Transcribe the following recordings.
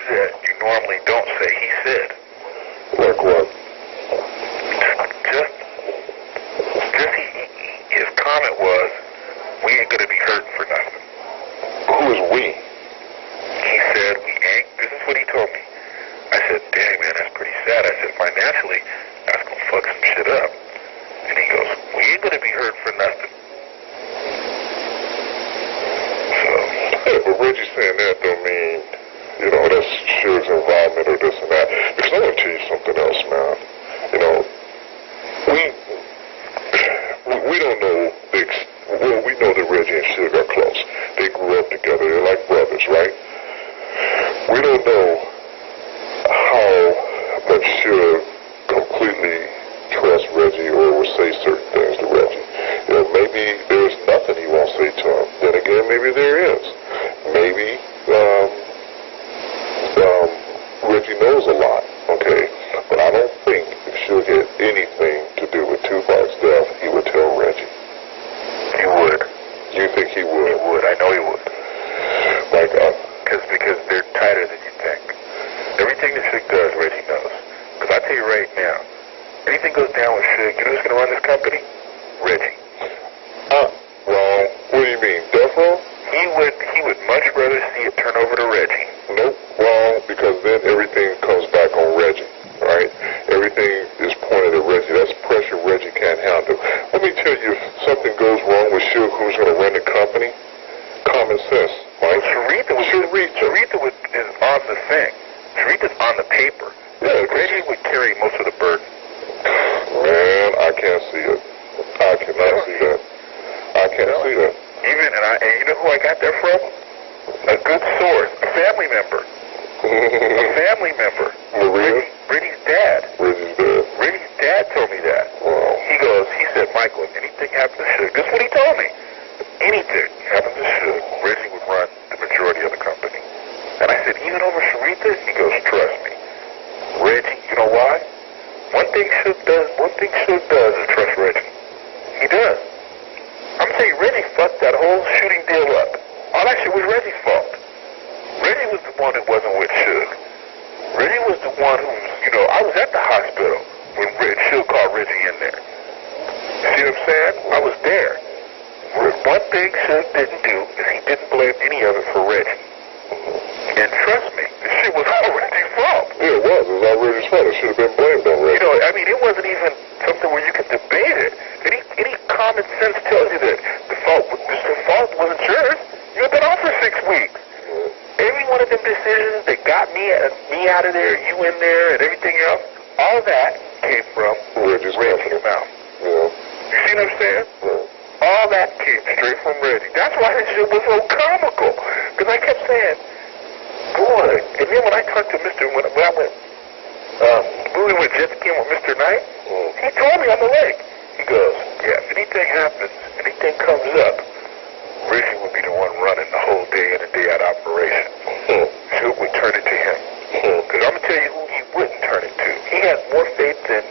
things that you normally don't say he said. Like what? His comment was, we ain't gonna be hurting for nothing. Who is we? He said, we ain't, this is what he told me. I said, dang man, that's pretty sad. I said, financially, that's gonna fuck some shit up. And he goes, we ain't gonna be hurting for nothing. So. Yeah, but Reggie saying that don't mean, you know, that's Suge's involvement or this and that. Because I want to tell you something else, man. You know, we don't know, well, we know that Reggie and Suge are close. They grew up together. They're like brothers, right? We don't know how much Suge completely trusts Reggie or will say certain things to Reggie. You know, maybe there's nothing he won't say to him. Then again, maybe there is. Maybe Reggie knows a lot, okay? But I don't think if Suge had anything to do with Tupac's death, he would tell Reggie. He would. You think he would? He would. I know he would. Like, because they're tighter than you think. Everything that Suge does, Reggie knows. Because I tell you right now, anything goes down with Suge, you know who's going to run this company? Reggie. Well, what do you mean, Death Row? He would much rather see it turn over to Reggie. Nope. Well, because then everything comes back on Reggie, right? Everything is pointed at Reggie. That's pressure Reggie can't handle. Let me tell you, if something goes wrong with Suge, who's going to run the company? Common sense, right? Sharitha is on the thing. Sharitha's on the paper. Yeah, Reggie would carry most of the burden. Man, I can't see it. I cannot see that. I can't see that. And you know who I got that from? A good source, a family member. A family member. Maria? Brittany's dad. Reggie's dad. Brittany's dad told me that. Wow. He said, Michael, if anything happens to Suge, this is what he told me. Anything happens to Suge, Reggie would run the majority of the company. And I said, even over Sharitha? He goes, trust me. Reggie, you know why? One thing Suge does is trust Reggie. He does. I'm telling you, Reggie fucked that whole shooting deal up. All that shit was Reggie's fault. Reggie was the one who wasn't with Suge. Reggie was the one who, you know, I was at the hospital when Suge called Reggie in there. See what I'm saying? I was there. One thing Suge didn't do is he didn't blame any of it for Reggie. And trust me, this shit was all Reggie's fault. Yeah, it was. It was all Reggie's fault. It should have been blamed on Reggie. You know, I mean, it wasn't even something where you could debate it. Any common sense tells you that the fault wasn't yours. You had been off for 6 weeks. Every one of them decisions that got me out of there, you in there, and everything else, all that came from Reggie's mouth. Yeah. You see what I'm saying? Yeah. All that came straight from Reggie. That's why this shit was so comical. Because I kept saying, boy, and then when I talked to when I went, we went jet skiing with Mr. Knight, he told me on the lake. He goes, yeah, if anything happens, anything comes up, Reggie would be the one running the whole day in and day out operation. Suge would turn it to him. Because I'm going to tell you who he wouldn't turn it to. He has more faith in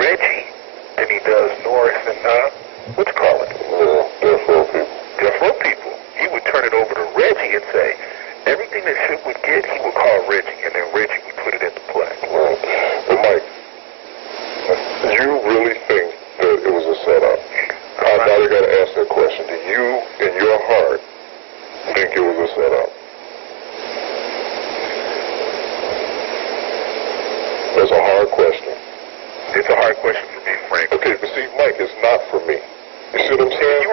Reggie than he does Norris and, what you call it? Death Row people. Death Row people. He would turn it over to Reggie and say, everything that Suge would get, he would call Reggie, and then Reggie would put it into play. Well, Mike, you really think that it was a setup? I got to ask that question. Do you, in your heart, think it was a setup? That's a hard question. It's a hard question for me, Frank. Okay, but see, Mike, it's not for me. You see what I'm saying?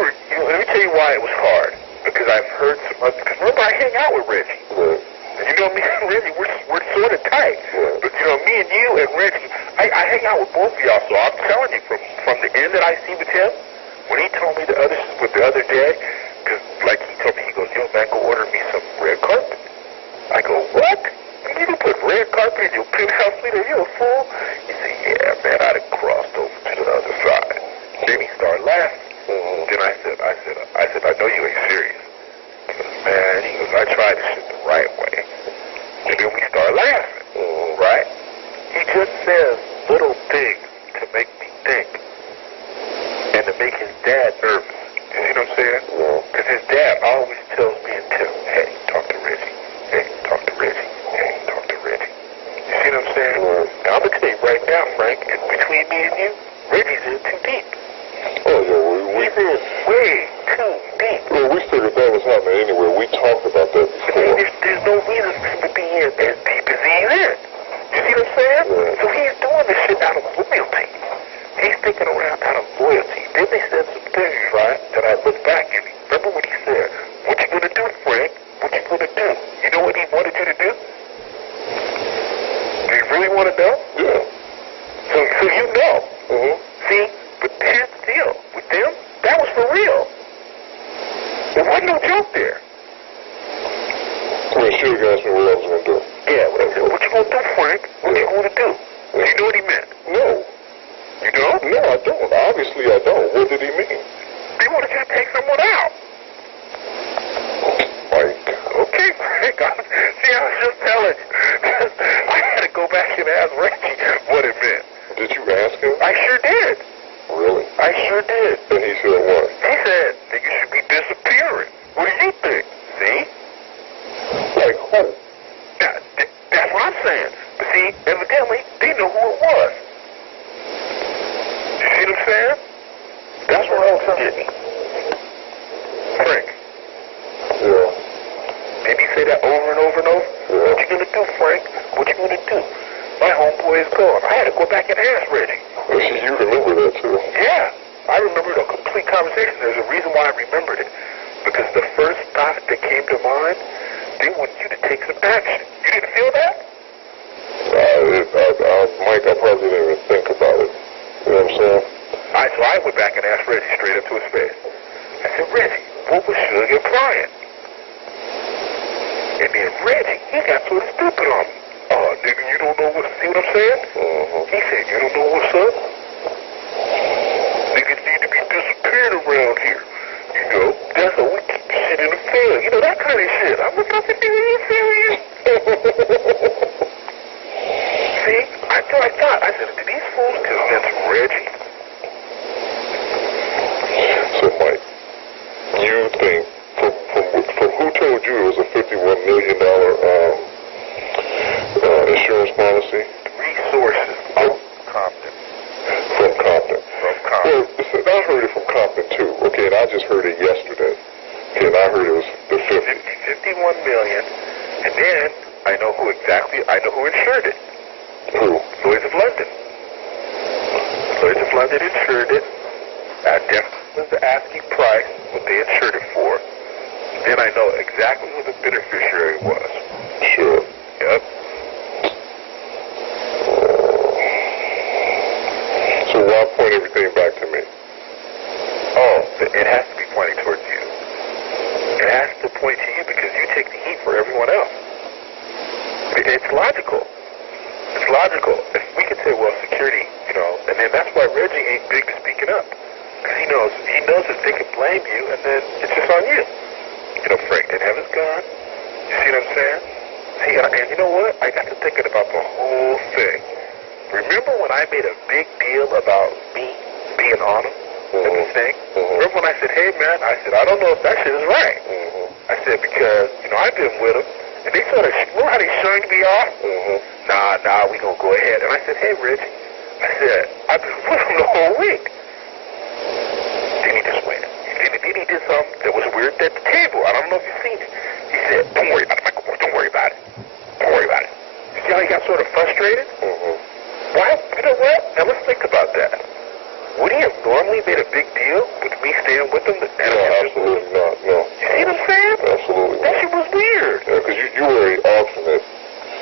Let me tell you why it was hard. Because I've heard some other... Because remember, I hang out with Reggie. Right. And you know, me and Reggie, we're sort of tight. Right. But, you know, me and you and Reggie, I hang out with both of y'all. So I'm telling you, from the end that I see with him, when he told me the other day, because, like, he told me, he goes, yo, man, go order me some red carpet. I go, what? You can put red carpet in your penthouse suite? Are you a fool? He said, yeah, man, I'd have crossed over to the other side. Then he started laughing. Then I said, I know you ain't serious. He goes, man, I tried this shit the right way. And then we started laughing, right? He just says little things to make me think and to make his dad nervous. You see what I'm saying? Because his dad always tells me and Tim, hey, talk to Reggie. Hey, talk to Reggie. down, Frank, and between me and you, Reggie's in too deep. Oh, yeah, He's in way too deep. well, we figured that was happening anyway. We talked about that But before. there's no reason for him to be in as deep as he's in. You see what I'm saying? Yeah. So he's doing this shit out of loyalty. He's sticking around out of loyalty. Then they said some things, right, that I look back and remember what he said. What you gonna do, Frank? What you gonna do? You know what he wanted you to do? Do you really want to know? Yeah. So you know. Mm-hmm. See, but here's the deal. With them, that was for real. There wasn't no joke there. Well, she asked me what I was going to do. Yeah, what he said, what you gonna do, Frank? What you gonna do? Do you know what he meant? No. You don't? No, I don't. Obviously, I don't. What did he mean? He wanted you to take someone out. Like, Okay, Frank. See, I was just telling you. I had to go back and ask Reggie what it meant. did you ask him? I sure did. Really? I sure did. And he said what? He said, niggas should be disappearing. What do you think? See? Like who? Now, that's what I'm saying. But see, evidently, they know who it was. You see what I'm saying? That's what I was getting. Frank, Yeah. maybe say that over and over and over. Yeah. What you gonna do, Frank? What you gonna do? My homeboy is gone. I had to go back and ask Reggie. Well, see, you remember that too. Yeah, I remembered a complete conversation. There's a reason why I remembered it. Because the first thought that came to mind, they want you to take some action. You didn't feel that? Mike, I probably didn't even think about it. You know what I'm saying? So I went back and asked Reggie straight up to his face. I said, Reggie, what was Suge implying? And then Reggie, he got sort of stupid on me. Oh, nigga, you don't know see what I'm saying? Mm-hmm. He said, you don't know what's up? Niggas need to be disappeared around here. You know, that's how we keep shit in the field. You know, that kind of shit. I'm like, are you serious? See, I thought, I said, did these fools convince Reggie? So, Mike, you think, from who told you it was a $51 million insurance policy? Resources from Compton. From Compton. From Compton. Well, listen, I heard it from Compton too. Okay, and I just heard it yesterday. Okay, and I heard it was the 50. 51 million, and then I know who insured it. Who? Lloyd's of London. Lloyd's of London insured it. Definitely was the asking price, what they insured it for. Then I know exactly who the beneficiary was. Sure. Yep. So why point everything back to me? Oh, it has to be pointing towards you. It has to point to you because you take the heat for everyone else. It's logical. It's logical. If we could say, well, security, you know, and then that's why Reggie ain't big to speaking up. Because he knows that they can blame you, and then it's just on you. You know, Frank didn't have his gun. You see what I'm saying? See, and you know what? I got to thinking about the whole thing. Remember when I made a big deal about me being on him and the thing? Remember when I said, hey, man, I said, I don't know if that shit is right. I said, because, you know, I've been with him, and they sort of, you know how they shunned me off? Nah, we gonna go ahead. And I said, hey, Rich, I said, I've been with him the whole week. Then he just went. Then he did something that was weird at the table. I don't know if you've seen it. He said, don't worry about it, Michael. Don't worry about it. Don't worry about it. You see how he got sort of frustrated? Why? You know what? Now let's think about that. Would he have normally made a big deal with me staying with him? No, absolutely not. No. You see what I'm saying? Absolutely That not. shit was weird. Yeah, because you were an alternate.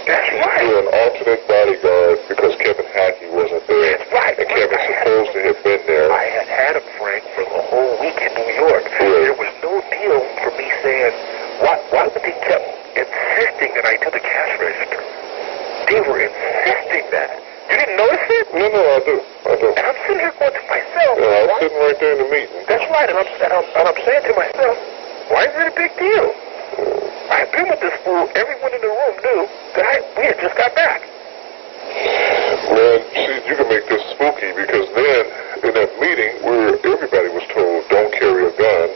That's right. You were an alternate bodyguard because Kevin Hackey wasn't there. That's right. And Kevin supposed to have been there. I had him, Frank, for the whole week in New York. Right. There was no deal for me saying, why would they keep insisting that I do the cash register? They were insisting that. You didn't notice it? No, I do. And I'm sitting here going to myself. Yeah, I was sitting right there in the meeting. That's right, and I'm saying to myself, why is it a big deal? I had been with this fool. Everyone in the room knew that we had just got back. Man, see, you can make this spooky because then in that meeting where everybody was told don't carry a gun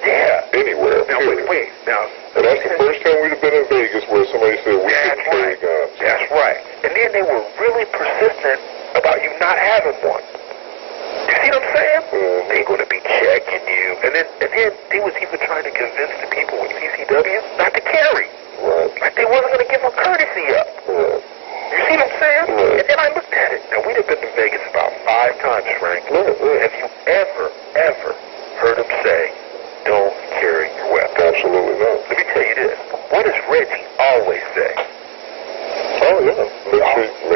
anywhere. Now, wait. Now, and that's the first time we'd have been in Vegas where somebody said we shouldn't carry guns. That's right. And then they were really persistent about you not having one. You see what I'm saying? They're going to be checking you. And then they was even trying to convince the people with CCW not to carry. Right. Like they wasn't going to give them courtesy up. Right. You see what I'm saying? Right. And then I looked at it. Now, we'd have been to Vegas about 5 times, Frank. Right. Have you ever heard them say, don't carry your weapon? Absolutely not. Let me tell you this. What does Reggie always say? Oh, yeah. He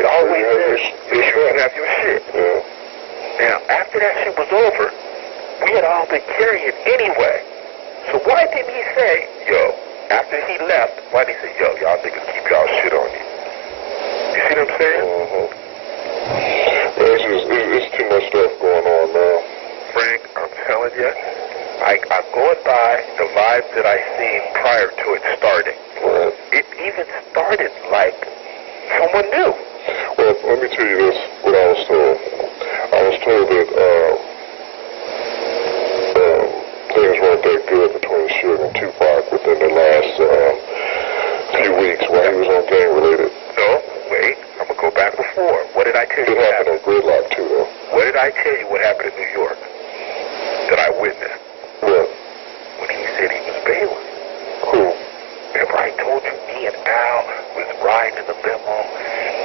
always says, make sure you have your shit. Yeah. Now, after that shit was over, we had all been carrying anyway. So why didn't he say, yo, after he left, why didn't he say, yo, y'all niggas keep y'all shit on you? You see what I'm saying? It's too much stuff going on now. Frank, I'm telling you, I'm going by the vibes that I seen prior to it starting. Right. It even started like someone new. Well, let me tell you this, what I was told. I was told that things weren't that good between Suge and Tupac within the last few weeks when he was on gang-related. No, wait, I'm going to go back before. What did I tell you? It happened on Gridlock, too, though. What did I tell you what happened in New York that I witnessed? What? When he said he was bailing. Who? Remember I told you me and Al was riding in the limo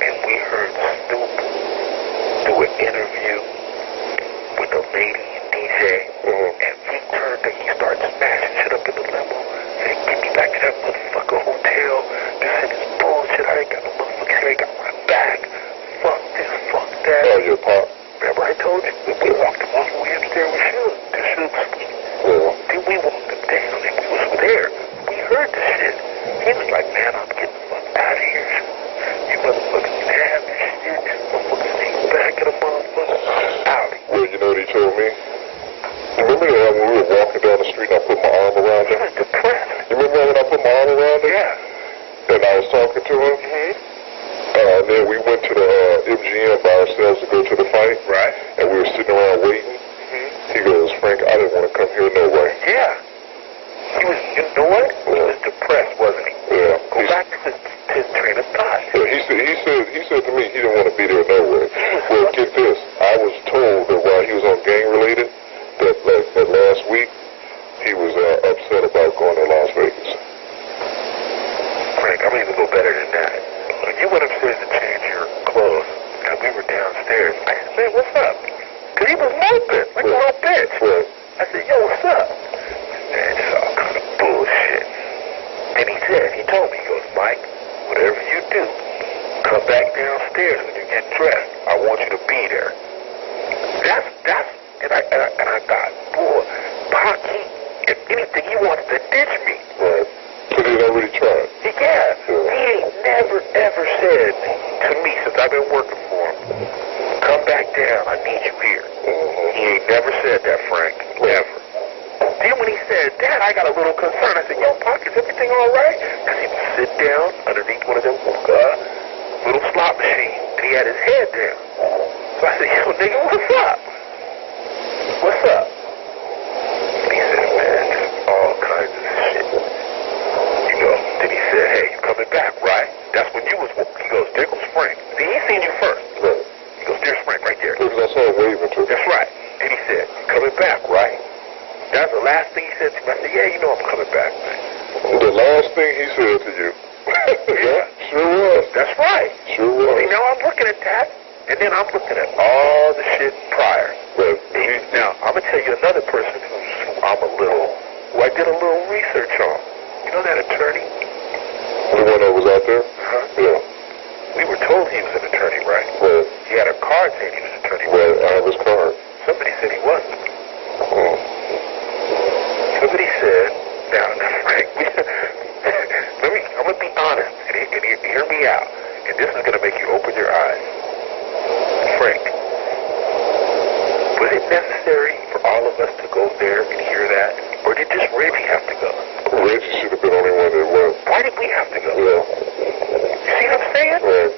and we heard Snoop do an interview with a lady and DJ, and he turned and he started smashing shit up in the limo, saying, get me back to that motherfucker hotel. This shit is bullshit. I ain't got no motherfucker. I ain't got my back. Fuck this, fuck that. Oh, your pop? Remember I told you that we walked him all the way upstairs with Suge. The Suge sleep. Then we walked him down and we was there. We heard the shit. He was like, man, I'm getting the fuck out of here. You motherfuckers can have this shit. Motherfuckers see you back at a motherfucker. I'm out. Well, you know what he told me? You remember that when we were walking down the street and I put my arm around He him? was depressed. You remember when I put my arm around him? Yeah. And I was talking to him? And then we went to the MGM by ourselves to go to the fight. Right. And we were sitting around waiting. He goes, Frank, I didn't want to come here no way. Yeah. He was, you know what? He was depressed, wasn't he? Yeah. Go back to his train of thought. Yeah, he said to me he didn't want to be there no way. Well, get this. I was told that while he was on gang-related, that last week, he was upset about going to Las Vegas. Frank, I'm even go better than that. When you went upstairs to change your clothes, and we were downstairs, I said, man, what's up? Because he was moping, like a little bitch. Right. I said, yo, what's up? Man, it's all kind of bullshit. And he told me, he goes, Mike, whatever you do, come back downstairs when you get dressed. I want you to be there. And I thought, boy, Pac, if anything, he wants to ditch me. Right. So they already tried. Yeah. He ain't never, ever said to me since I've been working for him, come back down, I need you here. He ain't never said that, Frank. Never. Then when he said that, I got a little concerned. I said, yo, Pac, is everything all right? Because he would sit down underneath one of them little slot machines, and he had his head down. So I said, yo, nigga, what's up? What's up? And he said, man, just all kinds of shit. You know, then he said, hey, you coming back, right? That's when you was, he goes, there goes Frank. See, he seen you first. Right. He goes, there's Frank right there. Because I saw him waving to him. That's right. And he said, you coming back, right? That's the last thing he said to me. I said, yeah, you know I'm coming back, man. The last thing he said to you. Yeah. Sure was. That's right. Sure was. See, now I'm looking at that, and then I'm looking at all the shit prior. Right. Now, I'm going to tell you another person who I did a little research on. You know that attorney? The one that was out there? Yeah. We were told he was an attorney, right? Right. He had a card saying he was an attorney. Right. I have his card. Somebody said he wasn't. Somebody said, now, Frank, I'm going to be honest, and hear me out, and this is going to make you open your eyes. Frank, was it necessary for all of us to go there and hear that, or did just Reggie have to go? Reggie should have been the only one that went. Why did we have to go? Yeah. You see what I'm saying? Right.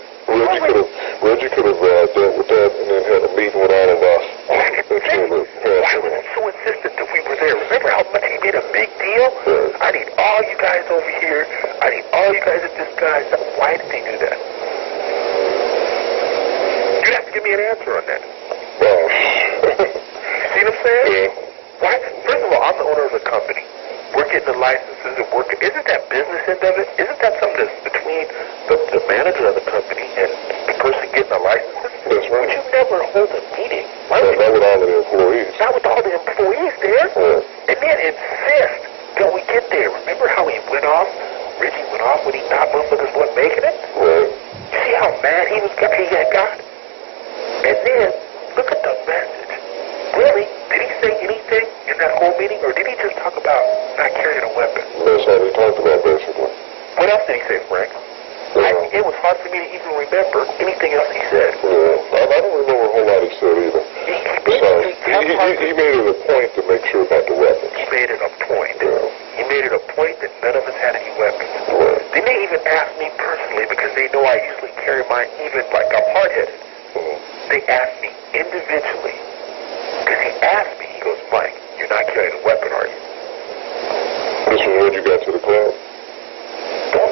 Reggie could have dealt with that and then had a meeting with all of us. Why was he so insistent that we were there? Remember how much he made a big deal? Right. I need all you guys over here. I need all you guys at this guy's. Why did they do that? You have to give me me an answer on that. Well, You see what I'm saying? yeah. Why? First of all, I'm the owner of the company. We're getting the licenses and working. Isn't that business end of it? Isn't that something that's between the manager of the company and the person getting the licenses? That's right. Would you never hold a meeting? Why Well, would not you? with all of the employees. Not with all the employees there. Yeah. And then insist that we get there. Remember how he went off? Reggie went off when he thought motherfuckers weren't making it? Right. You see how mad he had got? And then, look at the message. Really? Did he say anything in that whole meeting, or did he just talk about not carrying a weapon? That's all we talked about, basically. What else did he say, Frank? Yeah. It was hard for me to even remember anything else he said. Yeah. I don't remember a whole lot he said either. He made it a point to make sure about the weapons. He made it a point. Yeah. He made it a point that none of us had any weapons. Right. Then they even asked me personally, because they know I usually carry mine even like I'm hard-headed. They asked me individually, because he asked me, he goes, Mike, you're not carrying a weapon, are you? This was when you got to the club? No.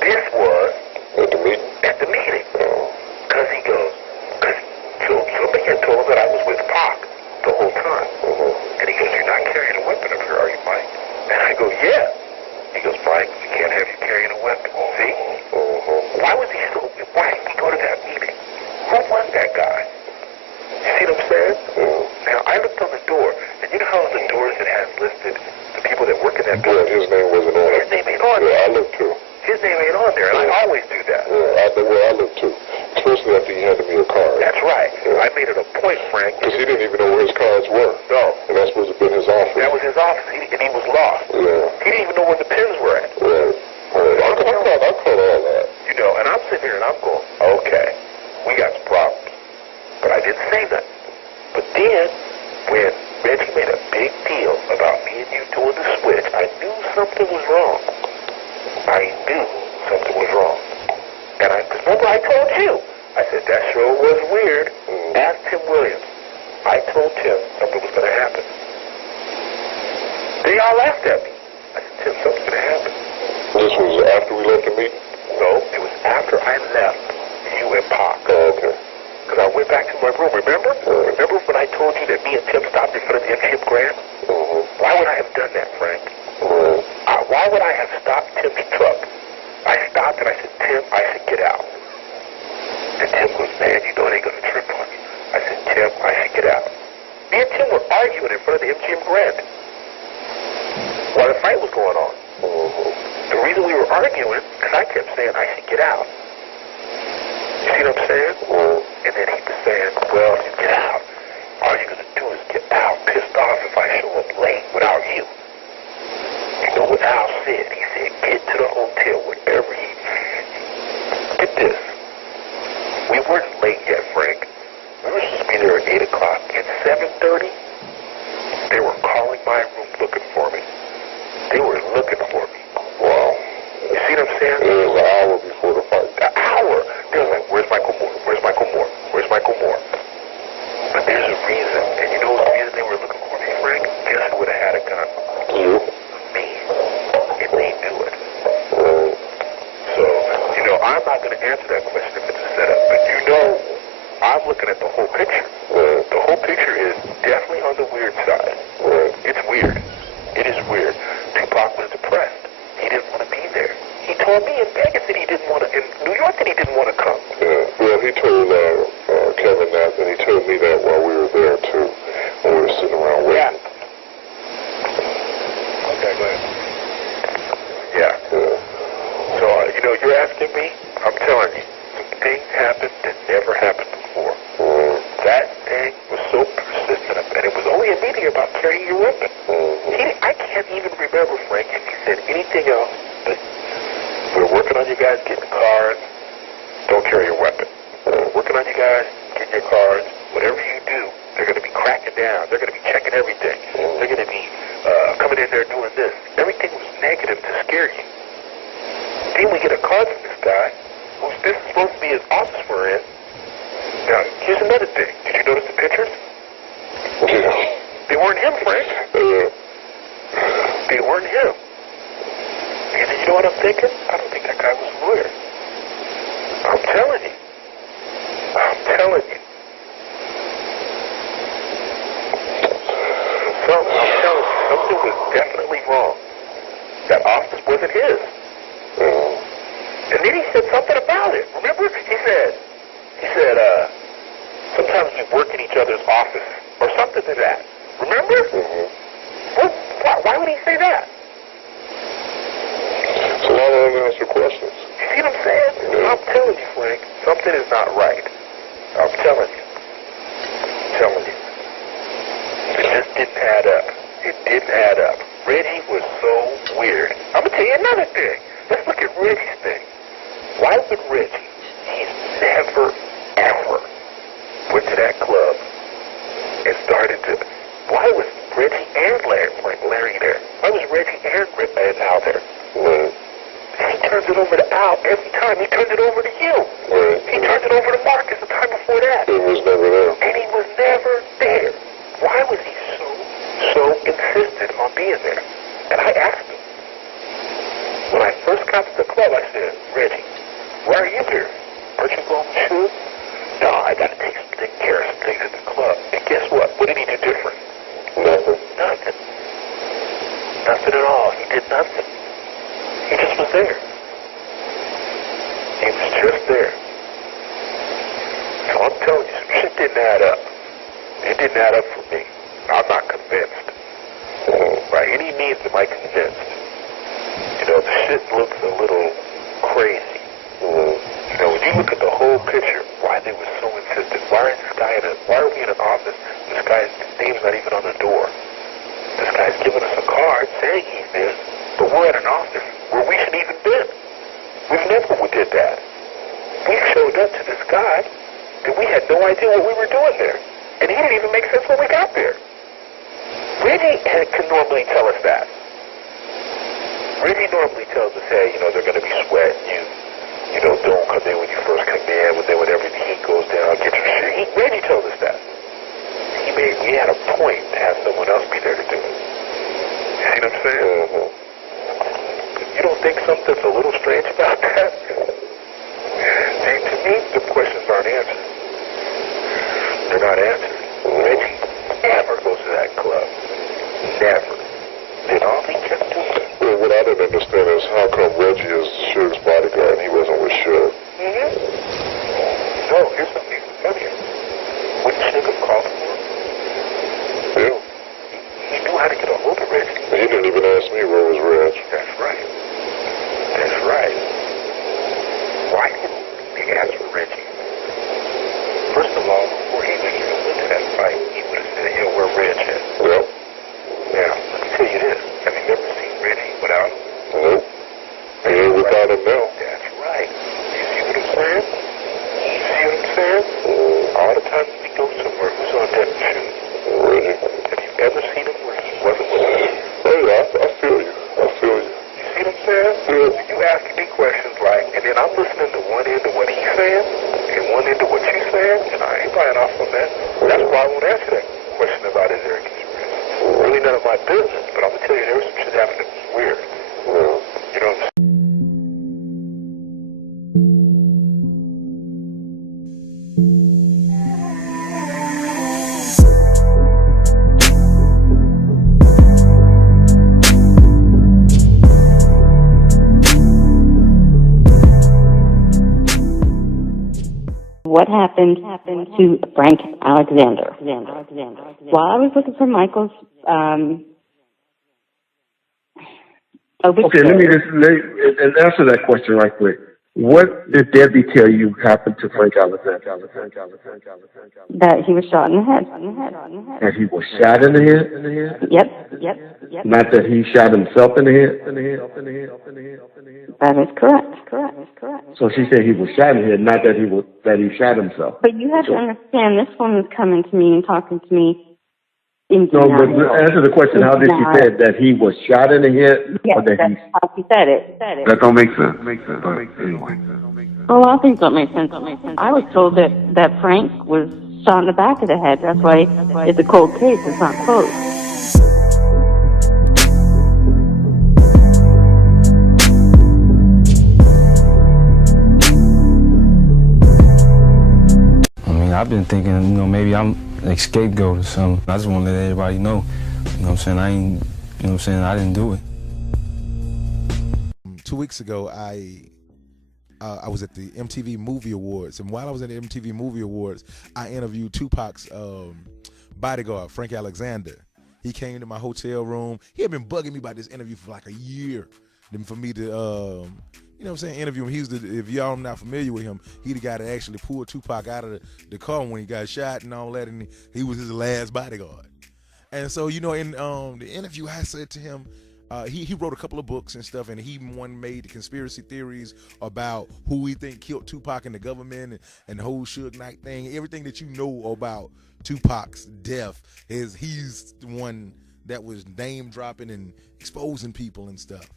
This was At the meeting? at the meeting. Oh. Because he goes, so somebody had told him that I was with Pac the whole time. And he goes, you're not carrying a weapon up here, are you, Mike? And I go, yeah. He goes, Mike, we can't have you carrying a weapon. See? Why was he so, why did he go to that meeting? Who was that guy? You see what I'm saying? Now, I looked on the door, and you know how on the doors it has listed the people that work in that Yeah, building? his name wasn't on it. His name ain't on Yeah, there. I looked too. His name ain't on there, and I always do that. I looked too. Especially after he handed me a card. That's right. I made it a point, Frank. Because he didn't even know where his cards were. No. And that's supposed to have been his office. That was his office, and he was lost. Yeah. He didn't even know where the pins were at. Right. I caught all that. You know, and I'm sitting here and I'm going, okay, we got some problems. But I didn't say nothing. But then, when Reggie made a big deal about me and you doing the switch, I knew something was wrong. I knew something was wrong. And remember I told you, I said, that sure was weird. Ask Tim Williams. I told Tim something was going to happen. They all laughed at me. I said, Tim, something's going to happen. This was after we left the meeting? No, it was after I left you and Pac. Oh, okay. Because I went back to my room, remember? Remember when I told you that me and Tim stopped in front of the MGM Grand? Why would I have done that, Frank? Why would I have stopped Tim's truck? I stopped and I said, Tim, I should get out. And Tim goes, man, you know they going to trip on you. I said, Tim, I should get out. Me and Tim were arguing in front of the MGM Grand while the fight was going on. The reason we were arguing, because I kept saying I should get out. You see what I'm saying? And then he was saying, well, if you get out, all you're going to do is get out pissed off if I show up late without you. You know what Al said? He said, get to the hotel wherever he... Get this. We weren't late yet, Frank. We were supposed to be there at 8 o'clock. At 7:30, they were calling my room looking for me. They were looking for me. Wow. You see what I'm saying? It was an hour before the fight. An hour. They were like, where's Michael Moore? Where's Michael Moore? Where's Michael Moore? But there's a reason. And you know the reason they were looking for me, Frank? Guess who would have had a gun? You? Me. And they knew it. So, you know, I'm not going to answer that question if it's a setup. But you know, I'm looking at the whole picture. The whole picture is definitely on the weird side. It's weird. It is weird. Tupac was depressed. He didn't want to be there. He told me in Vegas that he didn't want to, in New York that he didn't want to come. Yeah. Well, he told Kevin that, and he told me that while we were there, too, when we were sitting around waiting. Okay, go ahead. Yeah. So, you know, you're asking me, I'm telling you, some things happened that never happened before. That thing was so persistent, and it was only a meeting about carrying your weapon. I can't even remember, Frank, if he said anything else but we're working on you guys getting cards, don't carry your weapon. Working on you guys getting your cards, whatever you do, they're going to be cracking down. They're going to be checking everything. They're going to be coming in there doing this. Everything was negative to scare you. Then we get a card from this guy, who's this is supposed to be his office we're in. Now, here's another thing. Did you notice the pictures? Yeah. They weren't him, Frank. They weren't him. And then you know what I'm thinking? I don't think that guy was a lawyer. I'm telling you. something about it. Remember? He said, sometimes we work in each other's office or something to that. Remember? Mm-hmm. Why would he say that? It's a lot of unanswered questions. You see what I'm saying? Yeah. I'm telling you, Frank, something is not right. I'm telling you. It just didn't add up. It didn't add up. Reggie was so weird. I'm going to tell you another thing. Let's look at Reggie's thing. Why would Reggie, he's never, ever went to that club and started to, why was Reggie and Larry there? Why was Reggie and Al there? Well, he turns it over to Al every time. He turned it over to you. Right. He turned it over to Marcus the time before that. He was never there. And he was never there. Why was he so insistent on being there? And I asked him. When I first got to the club, I said, Reggie, why are you here? Aren't you going to shoot? No, I got to take care of some things at the club. And guess what? What did he do different? Nothing. Nothing at all. He did nothing. He just was there. He was just there. So I'm telling you, some shit didn't add up. It didn't add up for me. I'm not convinced. By any means am I convinced. You know, the shit looks a little crazy. You know, when you look at the whole picture, why they were so insistent. Why are we in an office? This guy's name's not even on the door. This guy's giving us a card saying he's this, but we're at an office where we shouldn't even been. We've never did that. We showed up to this guy, and we had no idea what we were doing there. And he didn't even make sense when we got there. Reggie can normally tell us that. Reggie normally tells us, hey, you know, they're going to be sweating you. You know, don't come in when you first come in, but then whenever the heat goes down, get your shit. Reggie told us that. He had a point to have someone else be there to do it. You see what I'm saying? You don't think something's a little strange about that? See, to me, the questions aren't answered. They're not answered. Reggie never goes to that club. Never. Then all he kept doing. Well, what I didn't understand is how come Reggie is Suge's bodyguard and he wasn't with Suge? No, here's something funnier. When Suge called him, yeah, he knew how to get a hold of Reggie. he didn't even ask me where was Reg. That's right. That's right. Why didn't he ask for Reggie? First of all, before he even went to that fight, he would have said, yo, where Reg is. Yep. Now, let me tell you this. Have you ever seen Reggie without him? Nope. He ain't without him now. That's right. You see what I'm saying? You see what I'm saying? All the times we go somewhere, who's on deck and shoot? Reggie. Have you ever seen him where he wasn't with us? Oh, yeah, I feel you. I feel you. You see what I'm saying? Yeah. You asking me questions like, and then I'm listening to one end of what he's saying, and one end of what you're saying, and I ain't buying off on that. That's why I won't answer that question about his Eric experience. Really none of my business, but I'm going to tell you there was some shit happening that was weird. You know what I'm saying? What happened to Frank Alexander? While I was looking for Michael's okay, let me answer that question right quick. What did Debbie tell you happened to Frank Alexander? That he was shot in the head. That he was shot in the head? Yep. Not that he shot himself in the head? That is correct. So she said he was shot in the head, not that he shot himself. But you have to understand, this woman's coming to me and talking to me in No, but denial. answer the question, how did she say it? That he was shot in the head? Yes, or that that's how she said it. That don't make sense. But anyway. Well, a lot of things don't make sense. I was told that Frank was shot in the back of the head. That's why it's a cold case. It's not closed. I've been thinking, you know, maybe I'm like scapegoat or something. I just want to let everybody know, you know what I'm saying, I didn't do it. 2 weeks ago, I I was at the MTV Movie Awards, and while I was at the MTV Movie Awards, I interviewed Tupac's bodyguard, Frank Alexander. He came to my hotel room. He had been bugging me about this interview for like a year. Then for me to, you know what I'm saying, interview him. He's if y'all not familiar with him, he the guy that actually pulled Tupac out of the car when he got shot and all that, and he was his last bodyguard. And so, you know, in the interview, I said to him, he wrote a couple of books and stuff, and he made the conspiracy theories about who he think killed Tupac and the government and the whole Suge Knight thing. Everything that you know about Tupac's death he's the one that was name dropping and exposing people and stuff.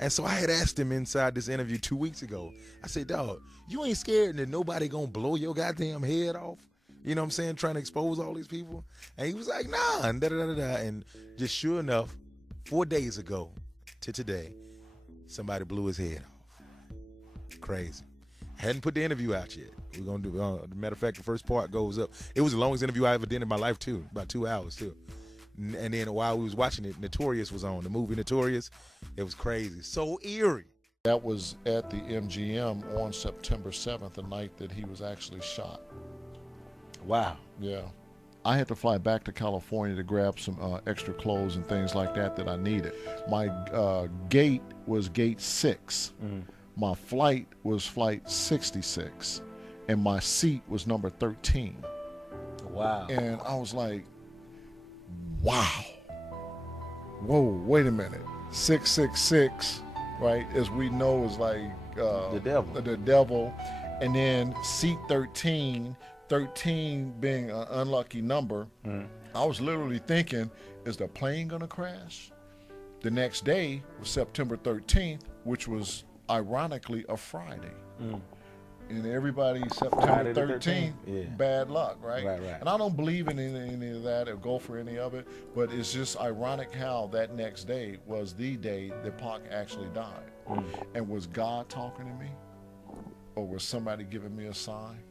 And so I had asked him inside this interview 2 weeks ago. I said, dog, you ain't scared that nobody gonna blow your goddamn head off? You know what I'm saying? Trying to expose all these people. And he was like, nah, and da-da-da-da-da. And just sure enough, 4 days ago to today, somebody blew his head off. Crazy. Hadn't put the interview out yet. We're going to do, matter of fact, the first part goes up. It was the longest interview I ever did in my life, too. About 2 hours, too. And then while we was watching it, Notorious was on. The movie Notorious. It was crazy. So eerie. That was at the MGM on September 7th, the night that he was actually shot. Wow. Yeah. I had to fly back to California to grab some extra clothes and things like that I needed. My gate was gate 6. Mm-hmm. My flight was flight 66. And my seat was number 13. Wow. And I was like, wow. Whoa, wait a minute. 666, right, as we know, is like the devil. The devil. And then seat 13 being an unlucky number. I was literally thinking, is the plane gonna crash? The next day was September 13th, which was ironically a Friday. And everybody, September 13th, yeah. Bad luck, right? Right. And I don't believe in any of that or go for any of it, but it's just ironic how that next day was the day that Pac actually died. And was God talking to me? Or was somebody giving me a sign?